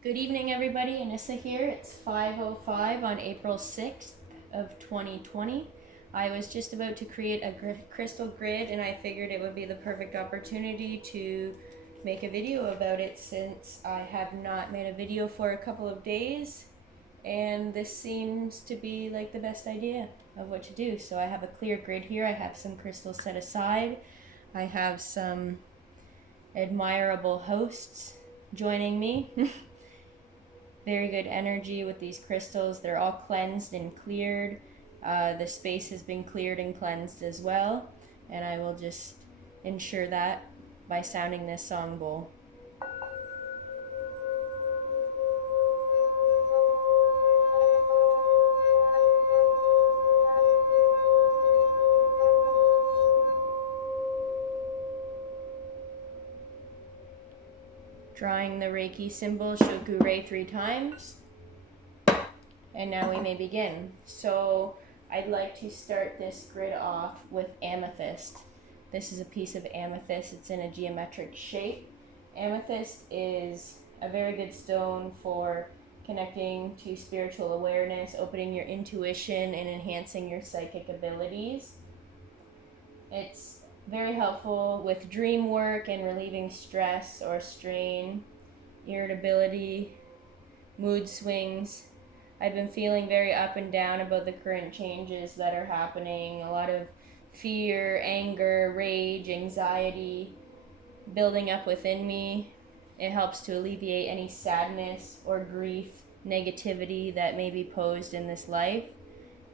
Good evening, everybody. Anissa here. It's 5:05 on April 6th of 2020. I was just about to create a crystal grid, and I figured it would be the perfect opportunity to make a video about it since I have not made a video for a couple of days, and this seems to be like the best idea of what to do. So I have a clear grid here. I have some crystals set aside. I have some admirable hosts joining me. Very good energy with these crystals. They're all cleansed and cleared. The space has been cleared and cleansed as well. And I will just ensure that by sounding this song bowl. Drawing the Reiki symbol, Shoku-rei 3 times. And now we may begin. So I'd like to start this grid off with amethyst. This is a piece of amethyst. It's in a geometric shape. Amethyst is a very good stone for connecting to spiritual awareness, opening your intuition, and enhancing your psychic abilities. It's very helpful with dream work and relieving stress or strain, irritability, mood swings. I've been feeling very up and down about the current changes that are happening. A lot of fear, anger, rage, anxiety building up within me. It helps to alleviate any sadness or grief, negativity that may be posed in this life,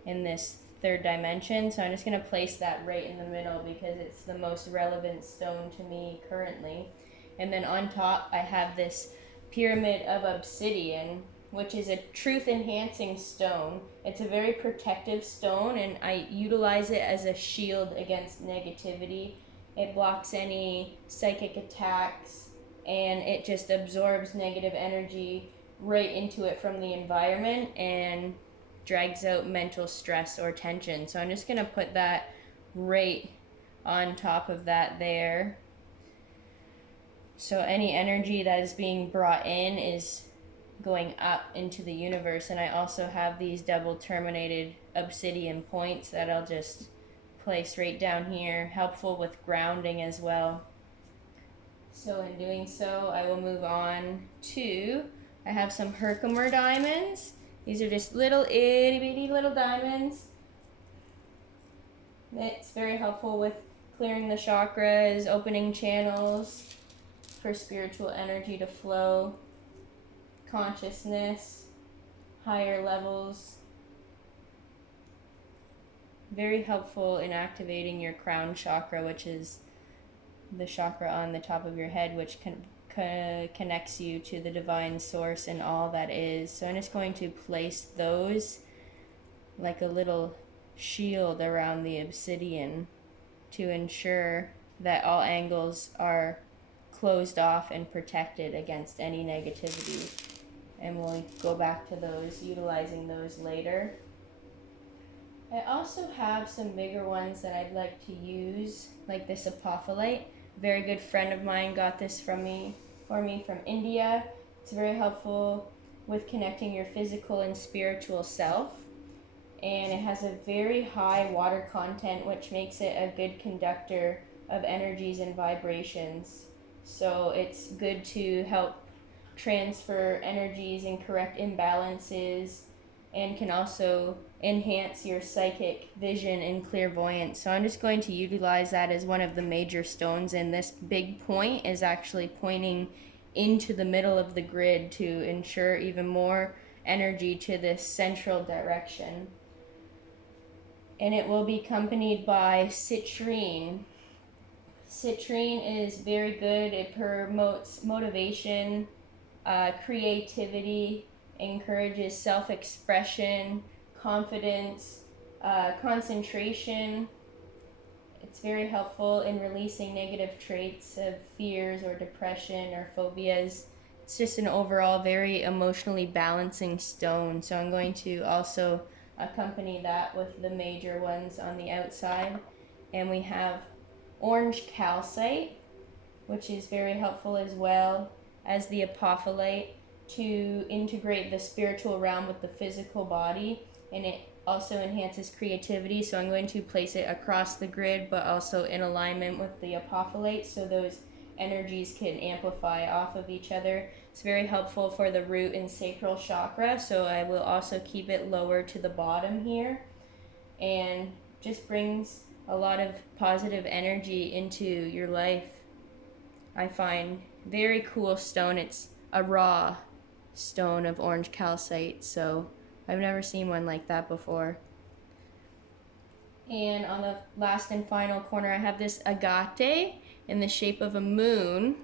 in this third dimension. So I'm just going to place that right in the middle because it's the most relevant stone to me currently. And then on top I have this pyramid of obsidian, which is a truth enhancing stone. It's a very protective stone, and I utilize it as a shield against negativity. It blocks any psychic attacks, and it just absorbs negative energy right into it from the environment and drags out mental stress or tension. So I'm just going to put that right on top of that there. So any energy that is being brought in is going up into the universe. And I also have these double terminated obsidian points that I'll just place right down here, helpful with grounding as well. So in doing so, I will move on to, I have some Herkimer diamonds. These are just little itty bitty little diamonds. It's very helpful with clearing the chakras, opening channels for spiritual energy to flow, consciousness, higher levels. Very helpful in activating your crown chakra, which is the chakra on the top of your head, which connects you to the divine source and all that is. So I'm just going to place those like a little shield around the obsidian to ensure that all angles are closed off and protected against any negativity. And we'll go back to those, utilizing those later. I also have some bigger ones that I'd like to use, like this apophyllite. A very good friend of mine got this for me from India. It's very helpful with connecting your physical and spiritual self. And it has a very high water content, which makes it a good conductor of energies and vibrations. So it's good to help transfer energies and correct imbalances, and can also enhance your psychic vision and clairvoyance. So I'm just going to utilize that as one of the major stones, and this big point is actually pointing into the middle of the grid to ensure even more energy to this central direction. And it will be accompanied by citrine. Citrine is very good. It promotes motivation, creativity, encourages self-expression, confidence, concentration. It's very helpful in releasing negative traits of fears or depression or phobias. It's just an overall very emotionally balancing stone. So I'm going to also accompany that with the major ones on the outside. And we have orange calcite, which is very helpful as well as the apophyllite. to integrate the spiritual realm with the physical body, and it also enhances creativity. So I'm going to place it across the grid, but also in alignment with the apophyllite, so those energies can amplify off of each other. It's very helpful for the root and sacral chakra, so I will also keep it lower to the bottom here, and just brings a lot of positive energy into your life. I find very cool stone. It's a raw stone of orange calcite, so I've never seen one like that before. And on the last and final corner, I have this agate in the shape of a moon.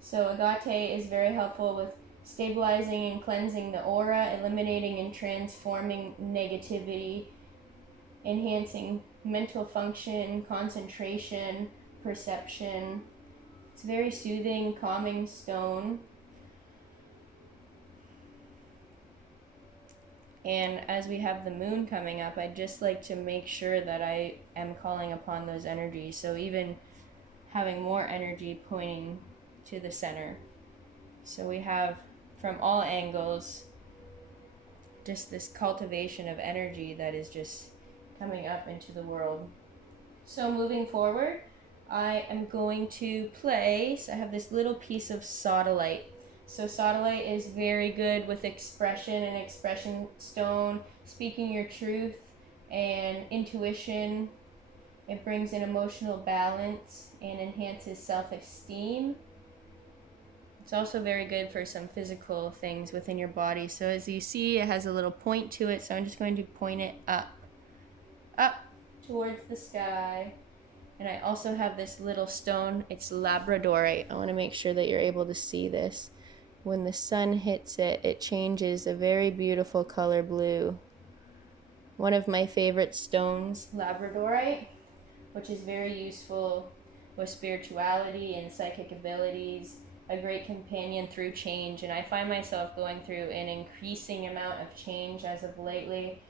So agate is very helpful with stabilizing and cleansing the aura, eliminating and transforming negativity, enhancing mental function, concentration, perception. It's a very soothing, calming stone. And as we have the moon coming up, I'd just like to make sure that I am calling upon those energies. So even having more energy pointing to the center. So we have from all angles just this cultivation of energy that is just coming up into the world. So moving forward, I am going to place, I have this little piece of sodalite. So sodalite is very good with expression and expression stone, speaking your truth and intuition. It brings an emotional balance and enhances self-esteem. It's also very good for some physical things within your body. So as you see, it has a little point to it, so I'm just going to point it up towards the sky. And I also have this little stone, it's labradorite. I want to make sure that you're able to see this. When the sun hits it, it changes a very beautiful color blue. One of my favorite stones, labradorite, which is very useful with spirituality and psychic abilities, a great companion through change. And I find myself going through an increasing amount of change as of lately.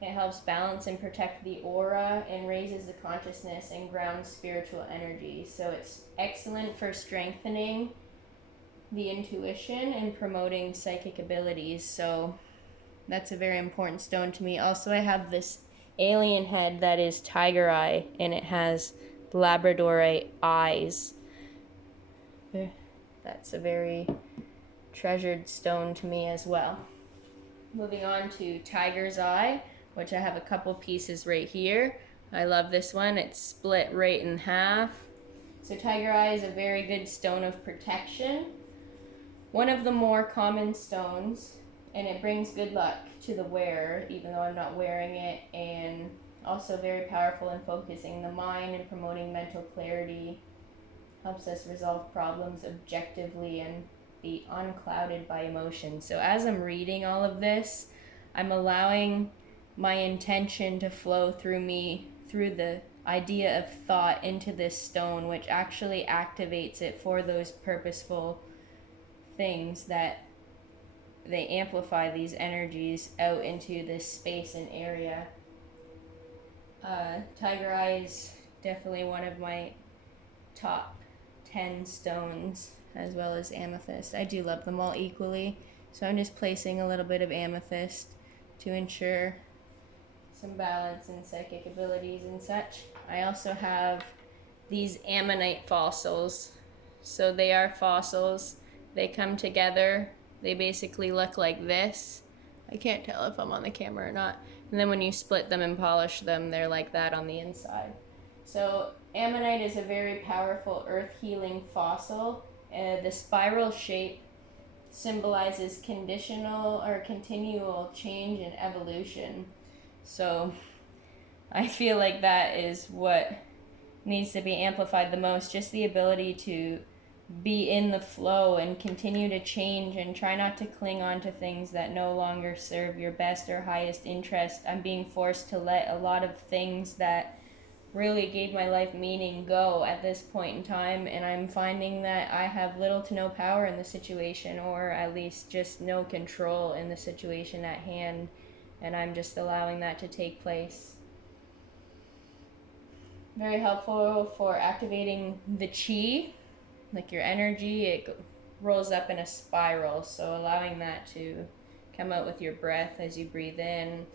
It helps balance and protect the aura and raises the consciousness and grounds spiritual energy. So it's excellent for strengthening the intuition and promoting psychic abilities. So that's a very important stone to me. Also, I have this alien head that is tiger eye, and it has labradorite eyes. That's a very treasured stone to me as well. Moving on to tiger's eye, which I have a couple pieces right here. I love this one. It's split right in half. So tiger eye is a very good stone of protection. One of the more common stones, and it brings good luck to the wearer, even though I'm not wearing it, and also very powerful in focusing the mind and promoting mental clarity. Helps us resolve problems objectively and be unclouded by emotion. So as I'm reading all of this, I'm allowing my intention to flow through me, through the idea of thought into this stone, which actually activates it for those purposeful things that they amplify these energies out into this space and area. Tiger eye is definitely one of my top 10 stones, as well as amethyst. I do love them all equally, so I'm just placing a little bit of amethyst to ensure some balance and psychic abilities and such. I also have these ammonite fossils. So they are fossils. They come together. They basically look like this. I can't tell if I'm on the camera or not. And then when you split them and polish them, they're like that on the inside. So ammonite is a very powerful earth healing fossil. The spiral shape symbolizes conditional or continual change and evolution. So I feel like that is what needs to be amplified the most, just the ability to be in the flow and continue to change and try not to cling on to things that no longer serve your best or highest interest. I'm being forced to let a lot of things that really gave my life meaning go at this point in time, and I'm finding that I have little to no power in the situation, or at least just no control in the situation at hand, and I'm just allowing that to take place. Very helpful for activating the chi, like your energy. It rolls up in a spiral. So allowing that to come out with your breath as you breathe in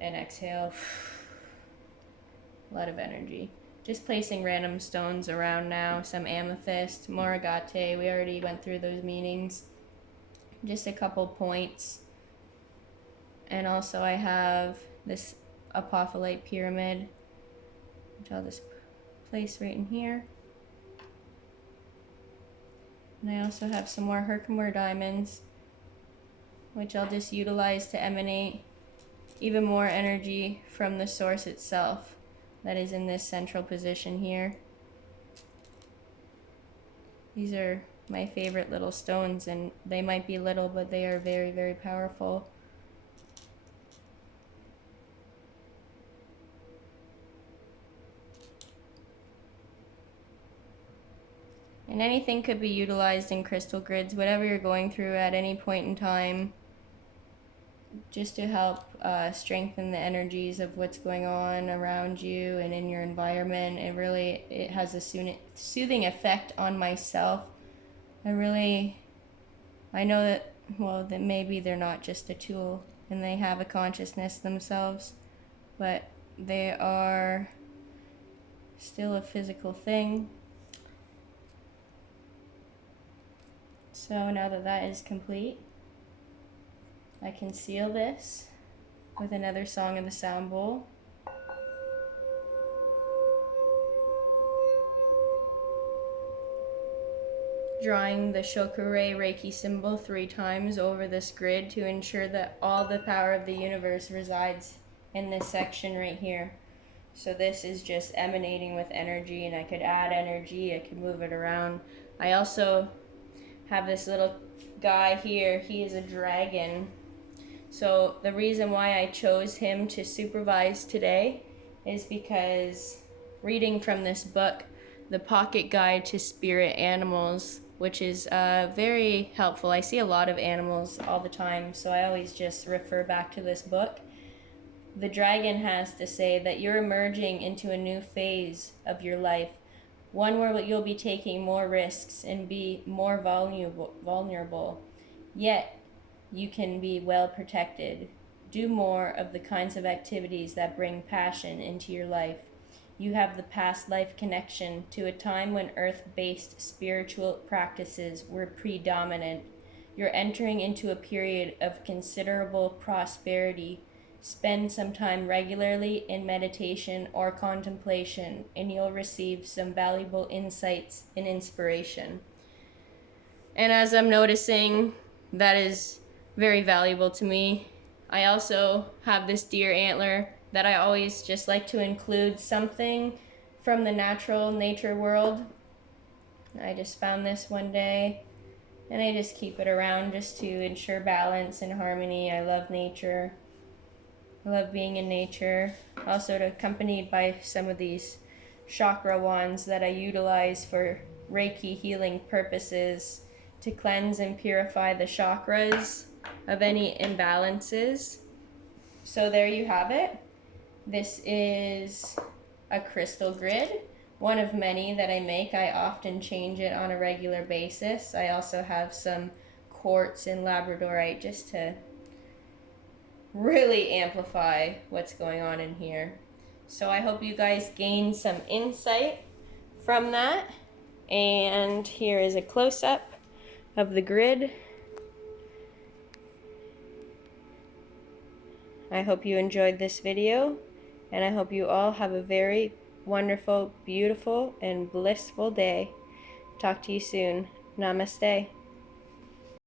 and exhale. A lot of energy. Just placing random stones around now. Some amethyst, more agate. We already went through those meanings. Just a couple points. And also I have this apophyllite pyramid, which I'll just place right in here. And I also have some more Herkimer diamonds, which I'll just utilize to emanate even more energy from the source itself that is in this central position here. These are my favorite little stones, and they might be little, but they are very, very powerful. And anything could be utilized in crystal grids, whatever you're going through at any point in time, just to help strengthen the energies of what's going on around you and in your environment. It has a soothing effect on myself. I know that, well, that maybe they're not just a tool and they have a consciousness themselves, but they are still a physical thing. So now that that is complete, I can seal this with another song of the sound bowl. Drawing the Shokurei Reiki symbol 3 times over this grid to ensure that all the power of the universe resides in this section right here. So this is just emanating with energy, and I could add energy, I could move it around. I also have this little guy here. He is a dragon. So the reason why I chose him to supervise today is because reading from this book, The Pocket Guide to Spirit Animals, which is very helpful. I see a lot of animals all the time, so I always just refer back to this book. The dragon has to say that you're emerging into a new phase of your life, one where you'll be taking more risks and be more vulnerable, yet you can be well protected. Do more of the kinds of activities that bring passion into your life. You have the past life connection to a time when earth-based spiritual practices were predominant. You're entering into a period of considerable prosperity. Spend some time regularly in meditation or contemplation, and you'll receive some valuable insights and inspiration. And as I'm noticing, that is very valuable to me. I also have this deer antler that I always just like to include something from the natural nature world. I just found this one day, and I just keep it around just to ensure balance and harmony. I love nature. I love being in nature. Also accompanied by some of these chakra wands that I utilize for Reiki healing purposes to cleanse and purify the chakras of any imbalances. So there you have it. This is a crystal grid, one of many that I make. I often change it on a regular basis. I also have some quartz and labradorite just to really amplify what's going on in here. So I hope you guys gain some insight from that. And here is a close-up of the grid. I hope you enjoyed this video, and I hope you all have a very wonderful, beautiful, and blissful day. Talk to you soon. Namaste.